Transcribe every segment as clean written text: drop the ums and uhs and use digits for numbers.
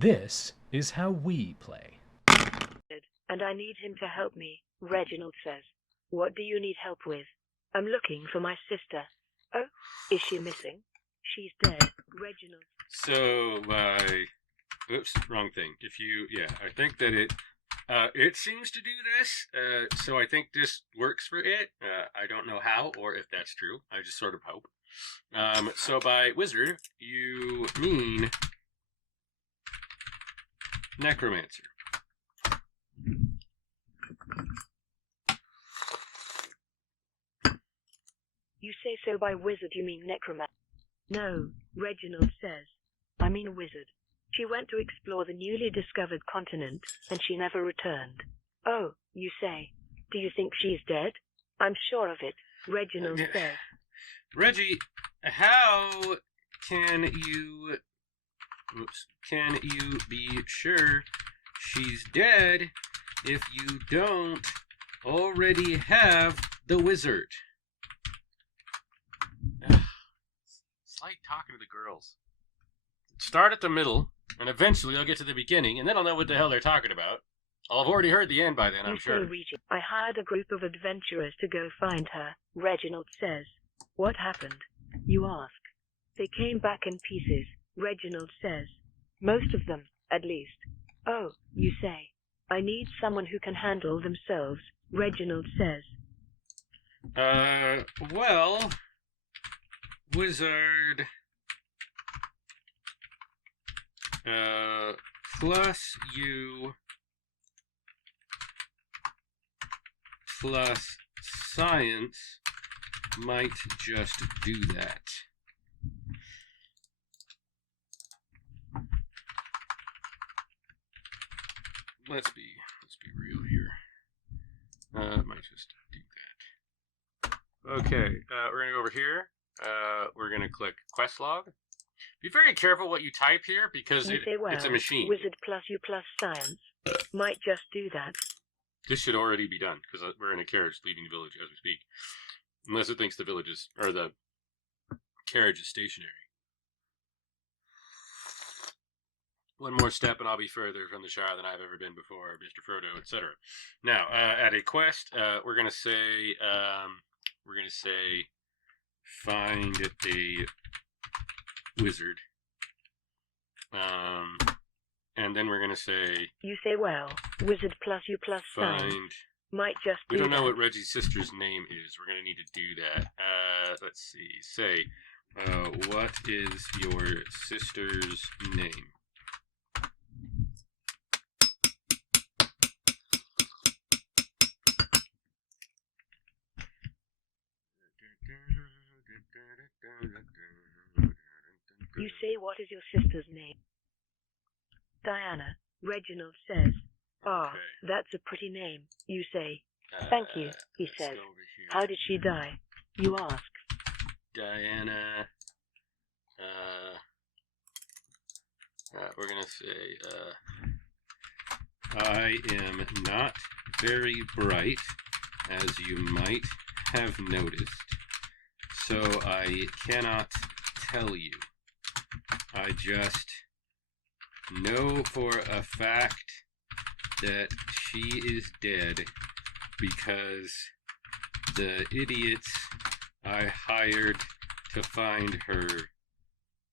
This is how we play. And I need him to help me, Reginald says. What do you need help with? I'm looking for my sister. Oh, is she missing? She's dead, Reginald. So, oops, wrong thing. I think that it seems to do this, so I think this works for it. I don't know how or if that's true. I just sort of hope. So by wizard, you mean necromancer. You say so by wizard you mean necromancer? No, Reginald says. I mean wizard. She went to explore the newly discovered continent, and she never returned. Oh, you say. Do you think she's dead? I'm sure of it, Reginald says. Reggie, how can you be sure she's dead if you don't already have the wizard? It's like talking to the girls. Start at the middle, and eventually I'll get to the beginning, and then I'll know what the hell they're talking about. I'll have already heard the end by then, I'm sure. I hired a group of adventurers to go find her, Reginald says. What happened? You ask. They came back in pieces, Reginald says. Most of them, at least. Oh, you say. I need someone who can handle themselves, Reginald says. Well, wizard, plus you, plus science might just do that. Let's be real here. Might just do that. Okay, we're gonna go over here. We're gonna click quest log. Be very careful what you type here because it's a machine. Wizard plus you plus science might just do that. This should already be done because we're in a carriage leaving the village as we speak. Unless it thinks the carriage is stationary. One more step and I'll be further from the Shire than I've ever been before, Mr. Frodo, etc. Now, at a quest, we're gonna say find a wizard. And then we're gonna say. You say well. Wizard plus you plus science might just. We don't know what Reggie's sister's name is. We're gonna need to do that. Let's see. Say, what is your sister's name? You say what is your sister's name? Diana, Reginald says. Ah, that's a pretty name, you say. Thank you, he says. How did she die? You ask. Diana, we're gonna say, I am not very bright, as you might have noticed, so I cannot tell you. I just know for a fact that she is dead because the idiots I hired to find her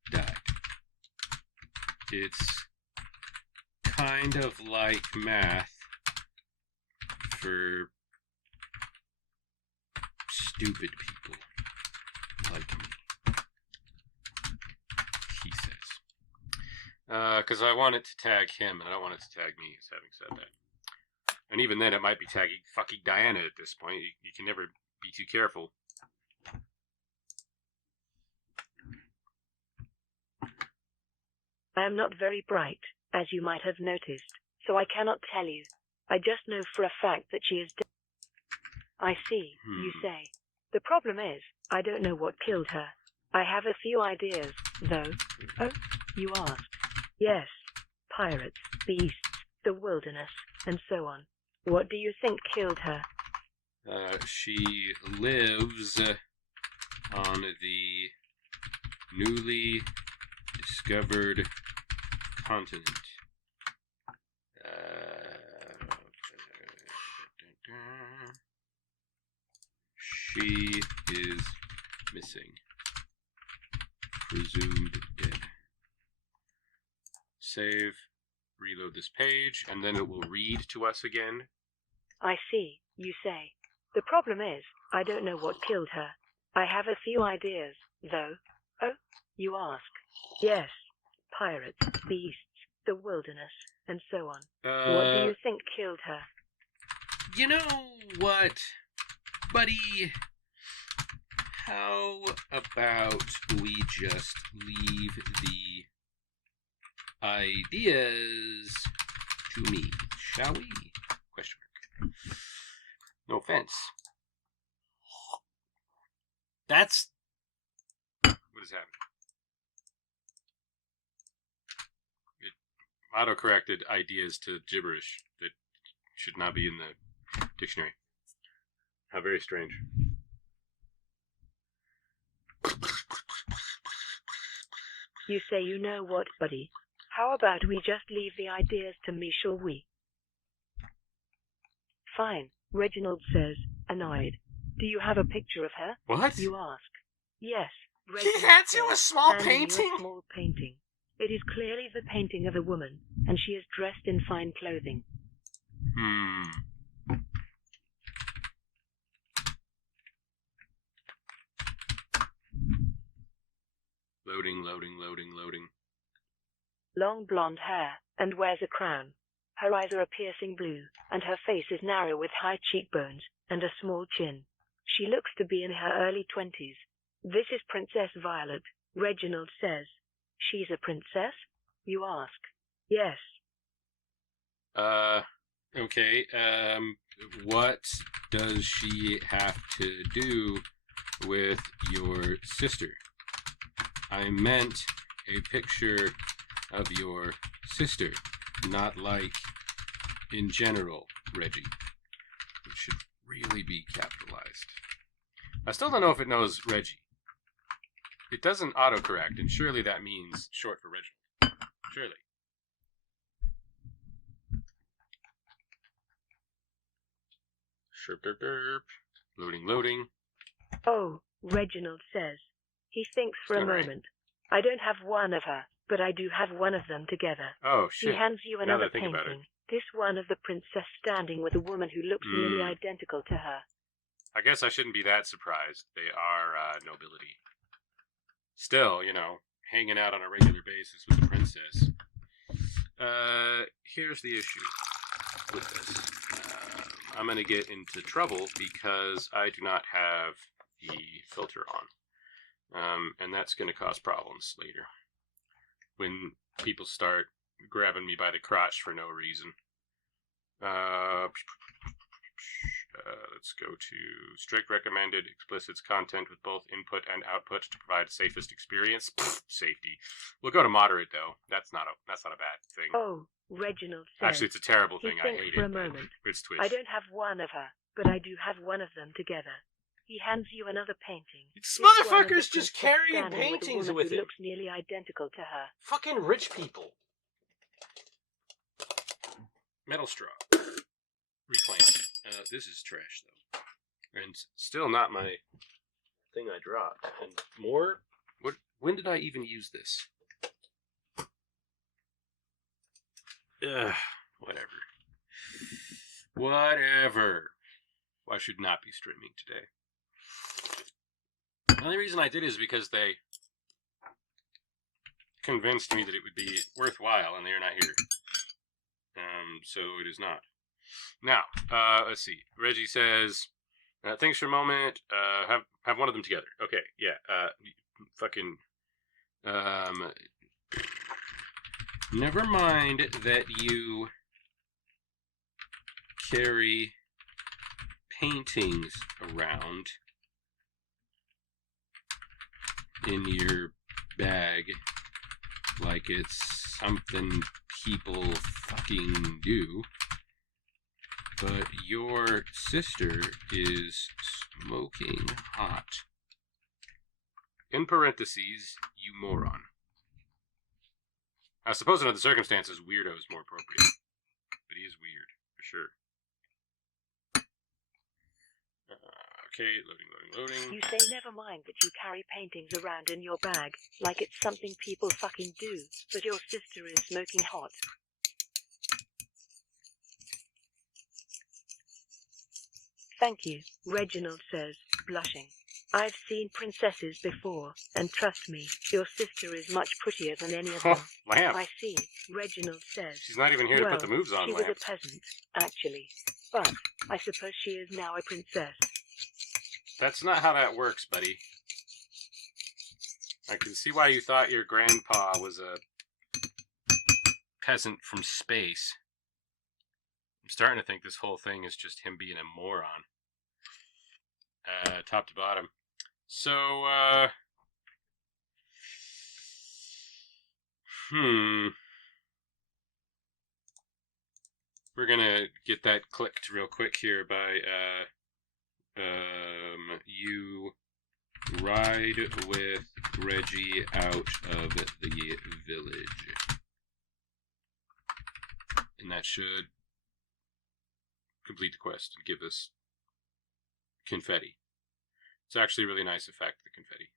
died. It's kind of like math for stupid people like me. He says. Because I want it to tag him, and I don't want it to tag me, as having said that. And even then, it might be tagging fucking Diana at this point. You can never be too careful. I am not very bright, as you might have noticed, so I cannot tell you. I just know for a fact that she is dead. I see, you say. The problem is, I don't know what killed her. I have a few ideas, though. Oh, you ask. Yes, pirates, beasts, the wilderness, and so on. What do you think killed her? She lives on the newly discovered continent. She is missing. Presumed dead. Save. Reload this page, and then it will read to us again. I see, you say. The problem is, I don't know what killed her. I have a few ideas, though. Oh, you ask. Yes. Pirates, beasts, the wilderness, and so on. What do you think killed her? You know what, buddy? How about we just leave the ideas to me, shall we? Question mark. No offense. That's... What is happening? It auto-corrected ideas to gibberish that should not be in the dictionary. How very strange. You say you know what, buddy? How about we just leave the ideas to me, shall we? Fine, Reginald says, annoyed. Do you have a picture of her? What? You ask. Yes, He Reginald hands you a says, small handing you painting? a small painting. It is clearly the painting of a woman, and she is dressed in fine clothing. Loading. Long blonde hair, and wears a crown. Her eyes are a piercing blue, and her face is narrow with high cheekbones, and a small chin. She looks to be in her early 20s. This is Princess Violet, Reginald says. She's a princess? You ask. Yes. Okay, what does she have to do with your sister? I meant a picture of your sister, not like in general, Reggie. It should really be capitalized. I still don't know if it knows Reggie. It doesn't autocorrect, and surely that means short for Reginald. Surely. Loading. Oh, Reginald says. He thinks for a All right. moment. I don't have one of her, but I do have one of them together. Oh, shit. He hands you Now another that I think about painting. This one of the princess standing with a woman who looks nearly identical to her. I guess I shouldn't be that surprised. They are nobility. Still, hanging out on a regular basis with the princess. Here's the issue with this. I'm going to get into trouble because I do not have the filter on. And that's going to cause problems later. When people start grabbing me by the crotch for no reason. Let's go to strict recommended explicit content with both input and output to provide safest experience. Safety. We'll go to moderate though. That's not a bad thing. Oh, Reginald says. Actually, it's a terrible thing. He I thinks hate for it. a moment. It's Twitch. I don't have one of her, but I do have one of them together. He hands you another painting. This This one of the motherfucker's just princess carrying standing paintings with a woman with who him. looks nearly identical to her. Fucking rich people. Metal straw. Replant. This is trash though. And still not my thing I dropped. And more? When did I even use this? Whatever. I should not be streaming today. The only reason I did is because they convinced me that it would be worthwhile, and they are not here. So it is not. Now, let's see. Reggie says, thanks for a moment. Have one of them together. Okay, yeah. Never mind that you carry paintings around in your bag like it's something people fucking do. But your sister is smoking hot. In parentheses, you moron. I suppose in other circumstances, weirdo is more appropriate. But he is weird, for sure. Okay, loading. You say never mind that you carry paintings around in your bag, like it's something people fucking do, but your sister is smoking hot. Thank you, Reginald says, blushing. I've seen princesses before, and trust me, your sister is much prettier than any of them. Lamp. I see, Reginald says. She's not even here to put the moves on, she Lamp. was a peasant, actually. But I suppose she is now a princess. That's not how that works, buddy. I can see why you thought your grandpa was a peasant from space. I'm starting to think this whole thing is just him being a moron. Top to bottom. So, we're gonna get that clicked real quick here by, you ride with Reggie out of the village. And that should complete the quest and give us confetti. It's actually a really nice effect, the confetti.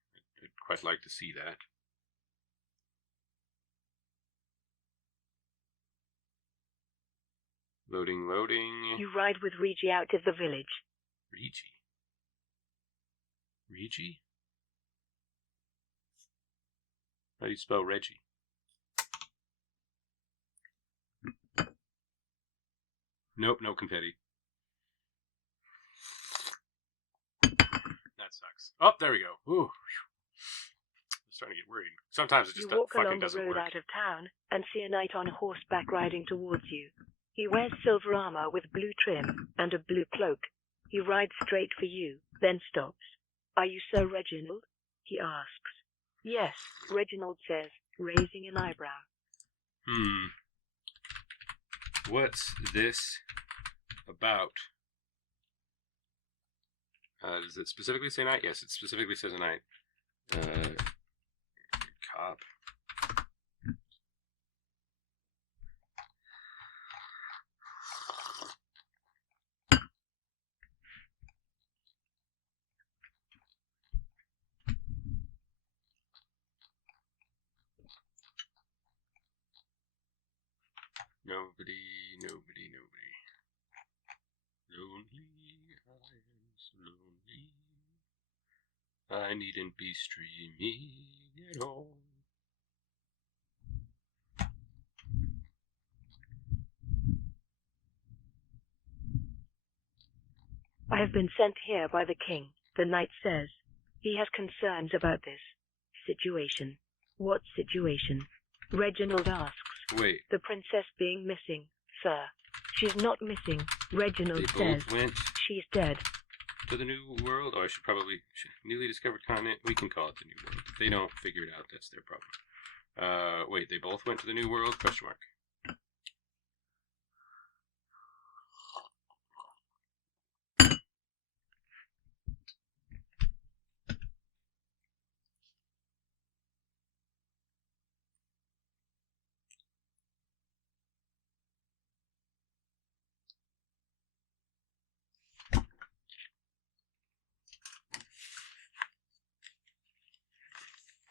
I'd quite like to see that. Loading. You ride with Reggie out of the village. Reggie? How do you spell Reggie? Nope, no confetti. That sucks. Oh, there we go. Ooh. I'm starting to get worried. Sometimes it just fucking doesn't work. You walk along the road out of town and see a knight on horseback riding towards you. He wears silver armor with blue trim and a blue cloak. He rides straight for you, then stops. Are you Sir Reginald? He asks. Yes, Reginald says, raising an eyebrow. What's this about? Does it specifically say knight? Yes, it specifically says a knight. Cop. Nobody. Lonely, I am so lonely. I needn't be streaming at all. I have been sent here by the king, the knight says. He has concerns about this situation. What situation? Reginald asks. Wait. The princess being missing, sir. She's not missing, Reginald They says. both went She's dead. to the new world? Oh, I should probably... Newly discovered continent? We can call it the new world. If they don't figure it out, that's their problem. Wait, they both went to the new world? Question mark.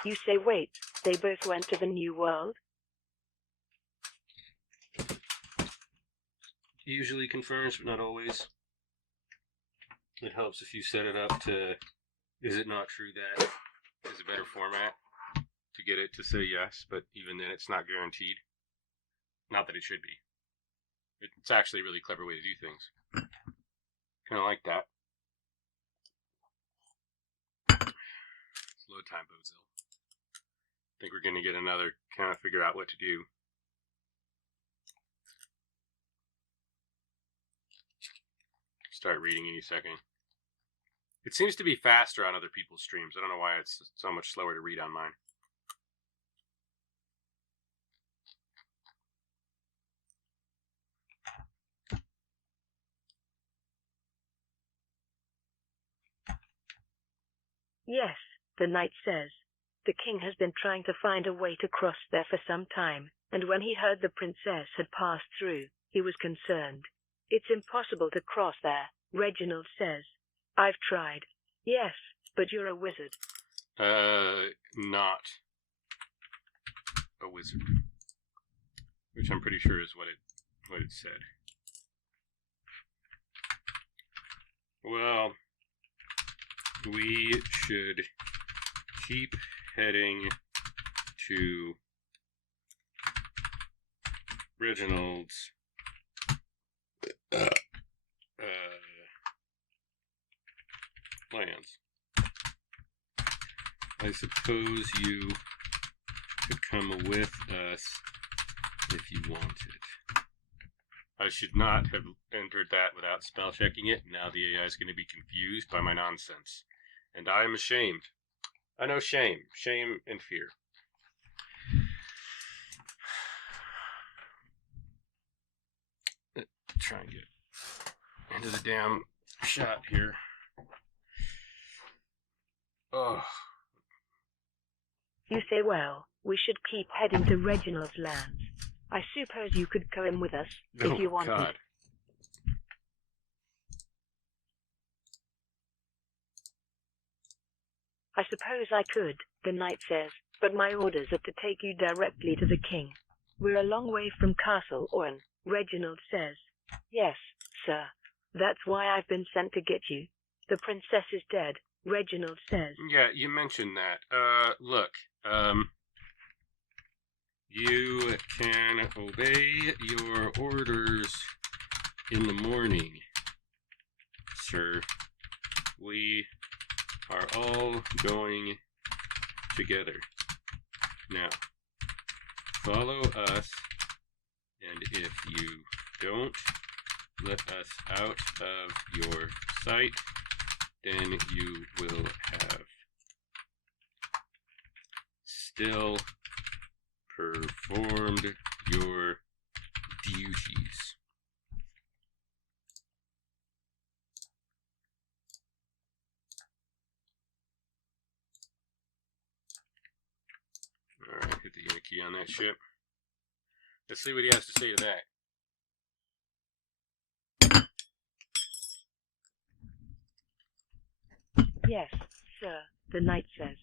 You say, wait, they both went to the new world? Usually confirms, but not always. It helps if you set it up to, is it not true that is a better format to get it to say yes, but even then it's not guaranteed. Not that it should be. It's actually a really clever way to do things. Kind of like that. It's load time, Bozil. I think we're going to get another kind of figure out what to do. Start reading any second. It seems to be faster on other people's streams. I don't know why it's so much slower to read on mine. Yes, the knight says. The king has been trying to find a way to cross there for some time, and when he heard the princess had passed through, he was concerned. It's impossible to cross there, Reginald says. I've tried. Yes, but you're a wizard. Not a wizard. Which I'm pretty sure is what it said. Well, we should keep heading to Reginald's plans. I suppose you could come with us if you wanted. I should not have entered that without spell checking it. Now the AI is going to be confused by my nonsense. And I am ashamed. I know shame. Shame and fear. Try and get into the damn shot here. Oh. You say, well, we should keep heading to Reginald's lands. I suppose you could go in with us if you wanted. God. I suppose I could, the knight says, but my orders are to take you directly to the king. We're a long way from Castle Orne, Reginald says. Yes, sir. That's why I've been sent to get you. The princess is dead, Reginald says. Yeah, you mentioned that. Look, you can obey your orders in the morning, sir. We are all going together. Now, follow us, and if you don't let us out of your sight, then you will have still performed your duties. Alright, hit the unit key on that ship. Let's see what he has to say to that. Yes, sir, the knight says.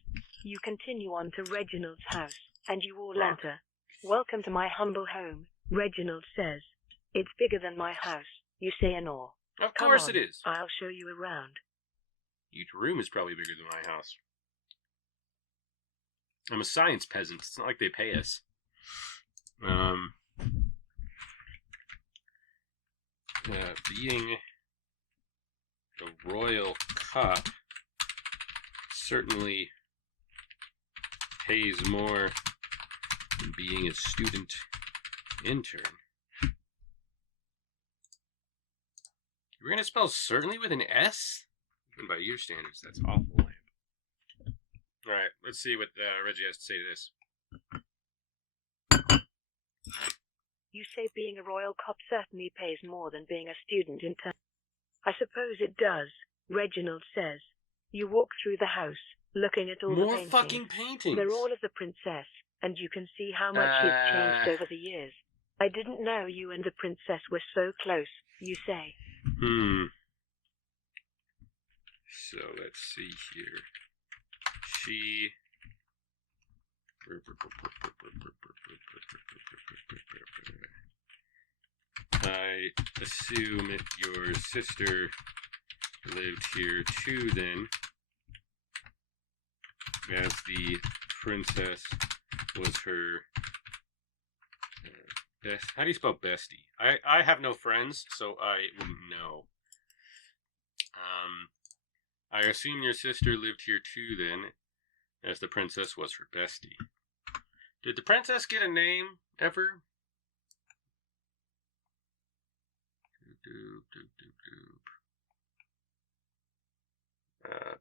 You continue on to Reginald's house, and you all enter. Welcome to my humble home, Reginald says. It's bigger than my house, you say in awe. Of course it is. I'll show you around. Each room is probably bigger than my house. I'm a science peasant. It's not like they pay us. Being a royal cop certainly pays more than being a student intern. We're going to spell certainly with an S? Even by your standards, that's awful. Alright, let's see what Reggie has to say to this. You say being a royal cop certainly pays more than being a student intern. I suppose it does, Reginald says. You walk through the house, looking at all the paintings. More fucking paintings! They're all of the princess, and you can see how much she's changed over the years. I didn't know you and the princess were so close, you say. So, let's see here. She... I assume your sister lived here too, then, as the princess was her best. How do you spell bestie? I have no friends, so I wouldn't know. I assume your sister lived here too, then, as the princess was her bestie. Did the princess get a name ever?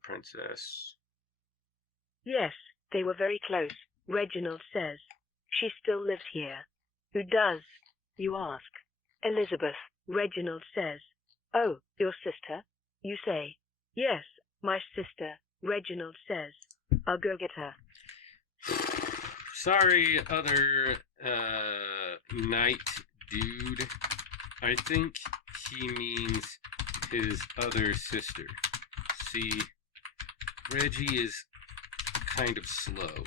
Princess. Yes, they were very close, Reginald says. She still lives here. Who does, you ask? Elizabeth, Reginald says. Oh, your sister? You say. Yes, my sister, Reginald says. I'll go get her. Sorry, other, knight dude. I think he means his other sister. see, Reggie is kind of slow.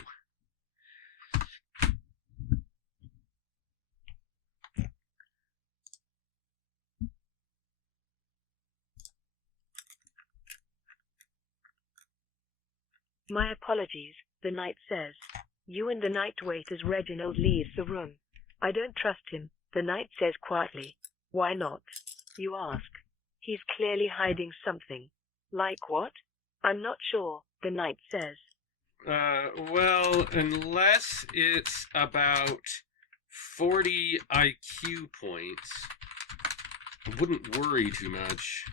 My apologies, the knight says. You and the knight wait as Reginald leaves the room. I don't trust him, the knight says quietly. Why not? You ask. He's clearly hiding something. Like what? I'm not sure, the knight says. Well, unless it's about 40 IQ points, I wouldn't worry too much.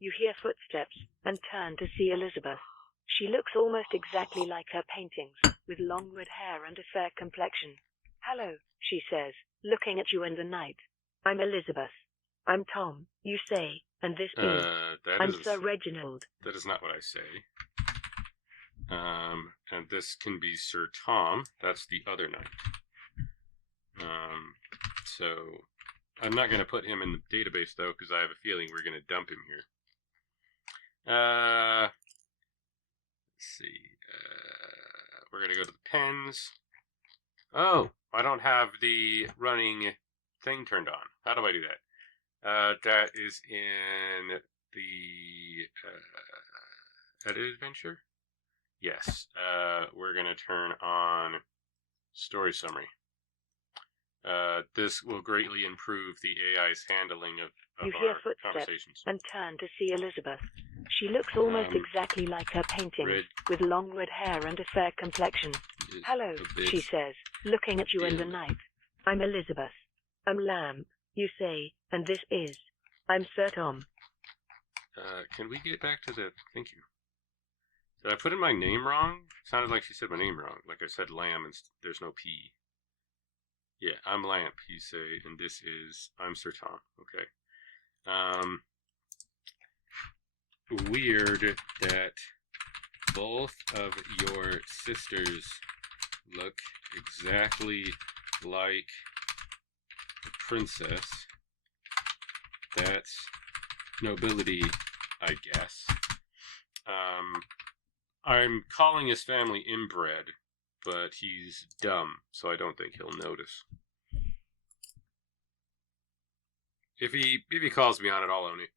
You hear footsteps and turn to see Elizabeth. She looks almost exactly like her paintings, with long red hair and a fair complexion. Hello, she says, looking at you and the knight. I'm Elizabeth. I'm Tom, you say, and this is... I'm Sir Reginald. That is not what I say. And this can be Sir Tom. That's the other knight. So I'm not going to put him in the database, though, because I have a feeling we're going to dump him here. Let's see. We're going to go to the pens. Oh, I don't have the running thing turned on. How do I do that? That is in the edit adventure? Yes. We're going to turn on story summary. This will greatly improve the AI's handling of you hear our footsteps conversations. And turn to see Elizabeth. She looks almost exactly like her paintings, with long red hair and a fair complexion. Hello, she says, looking at you and the knight. I'm Elizabeth. I'm Lamb, you say, and this is... I'm Sir Tom. Can we get back to the... Thank you. Did I put in my name wrong? Sounded like she said my name wrong. Like I said Lamb and there's no P. Yeah, I'm Lamp, you say, and this is... I'm Sir Tom. Okay. Weird that both of your sisters look exactly like the princess. That's nobility, I guess. I'm calling his family inbred, but he's dumb, so I don't think he'll notice. If he calls me on it, I'll own it.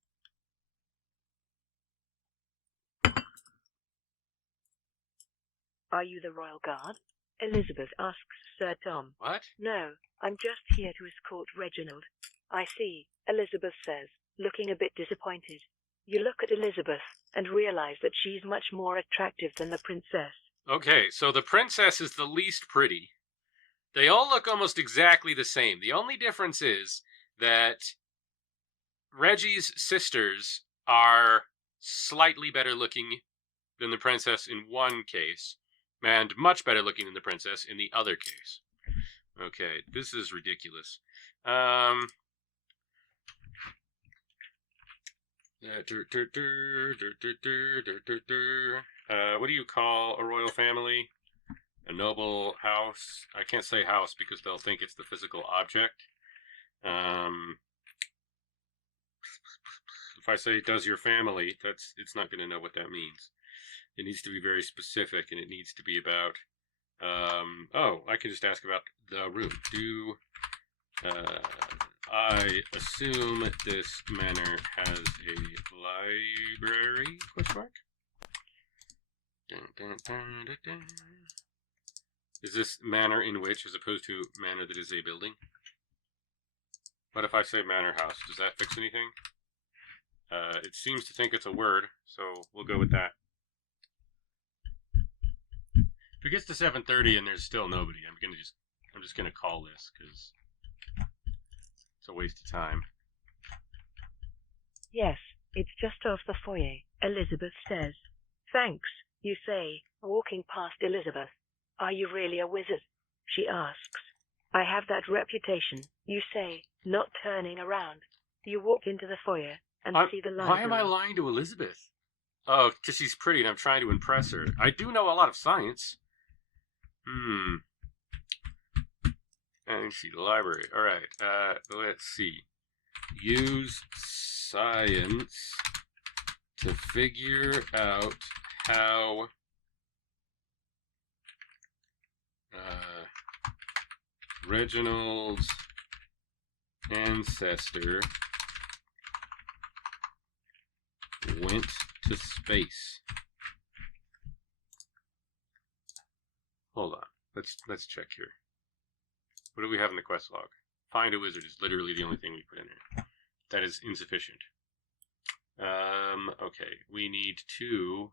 Are you the royal guard? Elizabeth asks Sir Tom. What? No, I'm just here to escort Reginald. I see, Elizabeth says, looking a bit disappointed. You look at Elizabeth and realize that she's much more attractive than the princess. Okay, so the princess is the least pretty. They all look almost exactly the same. The only difference is that Reggie's sisters are slightly better looking than the princess in one case, and much better looking than the princess in the other case. Okay, this is ridiculous. What do you call a royal family? A noble house? I can't say house because they'll think it's the physical object. If I say, does your family, it's not going to know what that means. It needs to be very specific, and it needs to be about, I can just ask about the room. I assume this manor has a library, question mark? Is this manor in which, as opposed to manor that is a building? What if I say manor house? Does that fix anything? It seems to think it's a word, so we'll go with that. If it gets to 7:30 and there's still nobody, I'm just gonna call this because it's a waste of time. Yes, it's just off the foyer, Elizabeth says. Thanks, you say, walking past Elizabeth. Are you really a wizard? She asks. I have that reputation, you say, not turning around. You walk into the foyer and see the library. Why am I lying to Elizabeth? Oh, because she's pretty and I'm trying to impress her. I do know a lot of science. And see the library. All right. Let's see. Use science to figure out how Reginald's ancestor went to space. Hold on. Let's check here. What do we have in the quest log? Find a wizard is literally the only thing we put in here. That is insufficient. Okay. We need to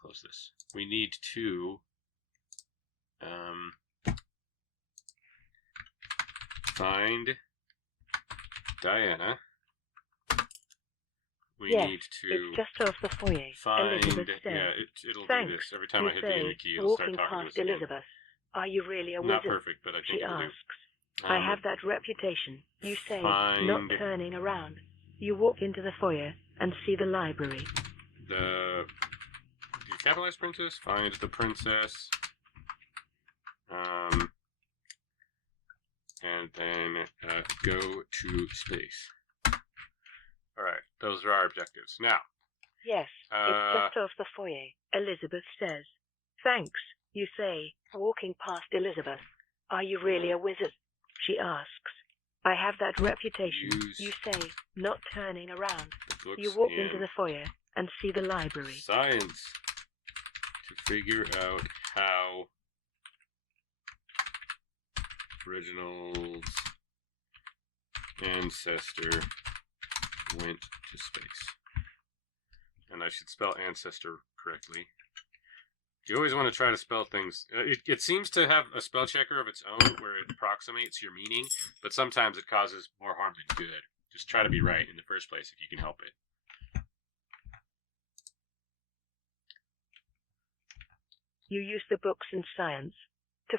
close this. We need to find Diana. We need to it's just off the foyer. find. Elizabeth says, It'll Thanks, do this every time you I hit the say, enter key. It'll start walking talking to us past again. Elizabeth. Are you really a Not wizard? perfect, but I She think it'll do. asks. I have that reputation. You say, Find not turning around. You walk into the foyer and see the library. the. Do you capitalize princess? Find the princess. And then go to space. Alright, those are our objectives. Now. Yes, it's just off the foyer. Elizabeth says. Thanks, you say, walking past Elizabeth. Are you really a wizard? She asks. I have that reputation. You say, not turning around. You walk into the foyer and see the library. Science to figure out how Reginald's ancestor went to space. And I should spell ancestor correctly. You always want to try to spell things. It seems to have a spell checker of its own where it approximates your meaning, but sometimes it causes more harm than good. Just try to be right in the first place if you can help it. You use the books in science to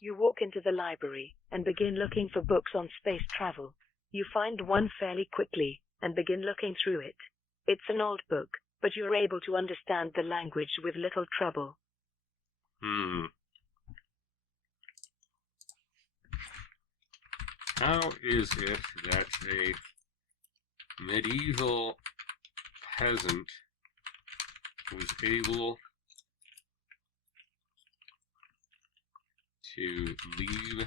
You walk into the library and begin looking for books on space travel. You find one fairly quickly and begin looking through it. It's an old book, but you're able to understand the language with little trouble. How is it that a medieval peasant was able to leave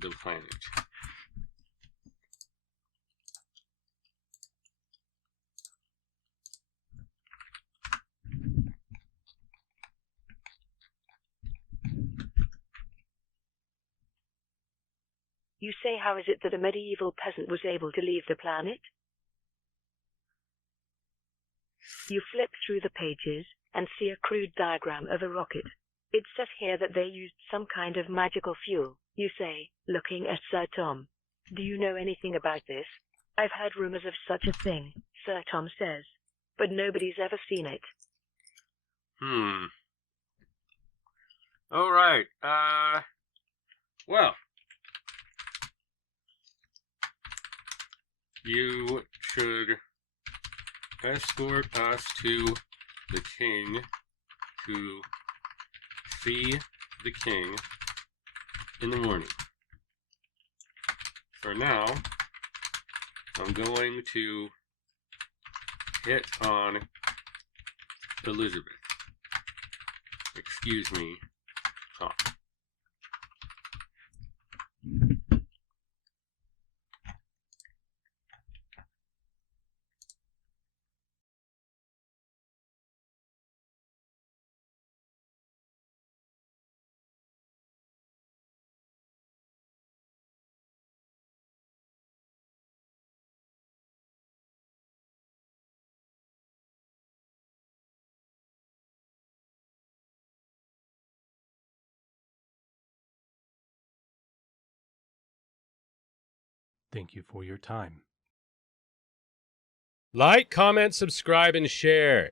the planet? You say, how is it that a medieval peasant was able to leave the planet? You flip through the pages and see a crude diagram of a rocket. It says here that they used some kind of magical fuel. You say, looking at Sir Tom. Do you know anything about this? I've heard rumors of such a thing, Sir Tom says, but nobody's ever seen it. All right. Well, you should escort us to the king to see the king in the morning. For now, I'm going to hit on Elizabeth. Excuse me, Tom. Thank you for your time. Like, comment, subscribe, and share.